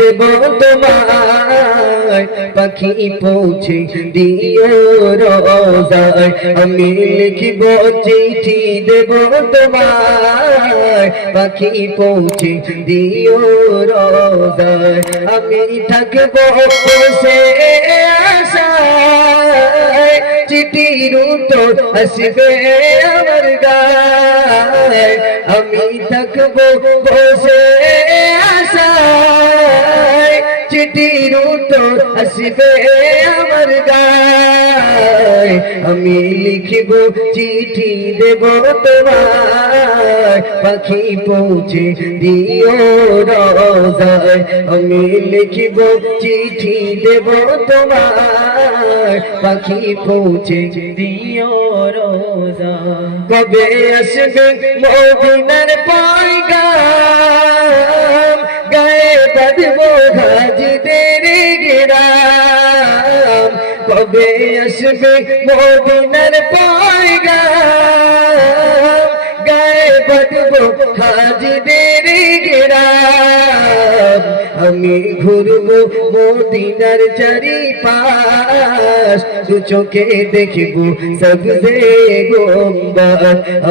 দেব তোমায়, পাখি পৌঁছে দিও রোজায়। আমি লিখিব চিঠি দেব তোমায়, পাখি পৌঁছে দিও রোজায়। আমি থাকবো বসে আশায়, চিঠির উত্তর আসবে আমার গায়ে। আমি থাকবো বসে আশায়, চিঠির উত্তর আসবে আমার গায়ে। আমি লিখিব চিঠি দেব তোমায়, পাখি পৌঁছে দিও রোজায়। আমি লিখিব চিঠি দেব তোমায়, পাখি পৌঁছে দিও রোজায়। কবে আসবে মদিনার পয়গাম, গায়ে বাঁধবো হাজিদের গিরাম। কবে আসবে মদিনার পয়গাম, গায়ে বাঁধবো হাজিদের গিরাম। আমি ঘুরবো মদিনার চারিপাশ, দু চোখে দেখবো সবজে গুম্বাদ।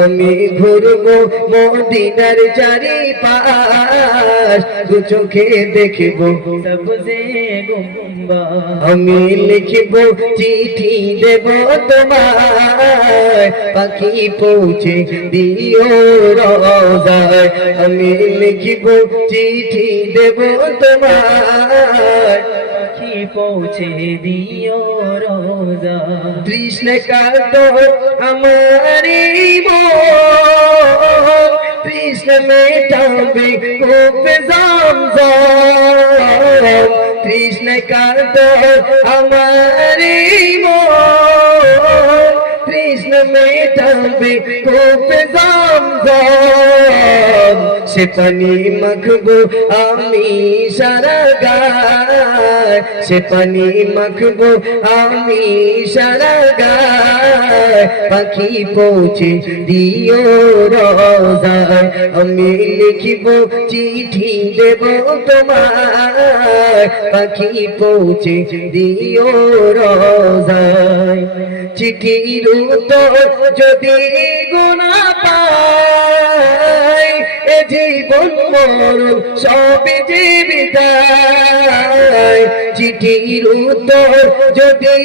আমি ঘুরবো মদিনার চারিপাশ, দু চোখে দেখবো সবজে গুম্বাদ। আমি লিখবো চিঠি দেব তোমায়, পাখি পৌঁছে দিও রোজায়। আমি লিখবো চিঠি দেব তোমায়, পাখি পৌঁছে দিও রোজায়। তৃষ্ণা কাটো আমারি মন, তৃষ্ণা মেটাবে কূপ জামজাম। তৃষ্ণা কাটো আমারি মন, তৃষ্ণা মেটাবে কূপ জামজাম। সে পানি মাখবো আমি সারা গায়, সে পানি মাখবো আমি সারা গায়। পাখি পৌঁছে দিও রোজায়। আমি লিখিব চিঠি দেব তোমায়, পাখি পৌঁছে দিও রোজায়। চিঠির উত্তর যদি গুনা পাই, এ জীবন মরণ সবই যে বিদায়। চিঠির উত্তর যদি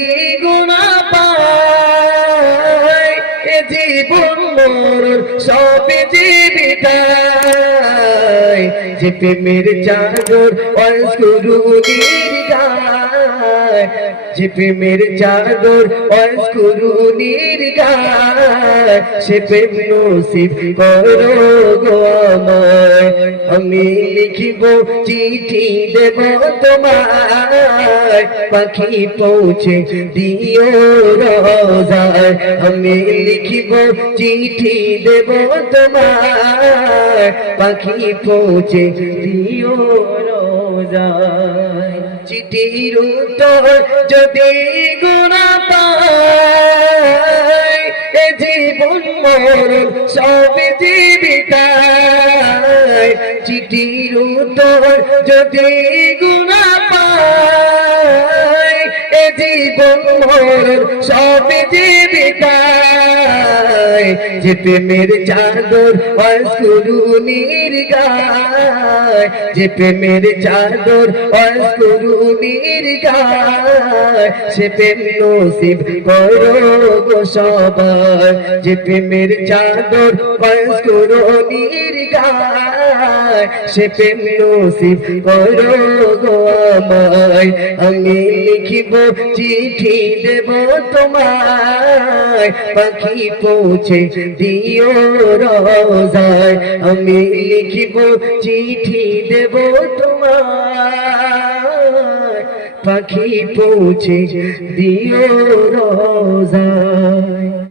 গুনা পাই, এ জীবন মরণ সবই যে বিদায়। যে প্রেমের চাদর অস্কুরুনির গায়, যে প্রেমের চাদর অস্কুরুনির গায়। সে প্রেম নসিব করো গো আমায়। আমি লিখিব চিঠি দেব তোমায়, পাখি পৌঁছে দিও রোজায়। আমি লিখিব চিঠি দেব তোমায়, পাখি পৌঁছে দিও রোজায়। চিঠির উত্তর যদি গুনা পাই, এ জীবন মরণ সবই যে বিদায়। চিঠির উত্তর যদি গুনা পাই, এ জীবন মরণ সবই যে বিদায়। যে প্রেমের চাদর অস্কুরুনির গায়, যে প্রেমের চাদর অস্কুরুনির গায়। সে প্রেম নসিব করো গো সবাই। যে প্রেমের চাদর অস্কুরুনির গায়, সে প্রেম নসিব করো গো আমায়। আমি লিখিব চিঠি দেব তোমায়, পাখি পৌঁছে দিও রোজায়। আমি লিখিব চিঠি দেব তোমায়, পাখি পৌঁছে দিও রোজায়।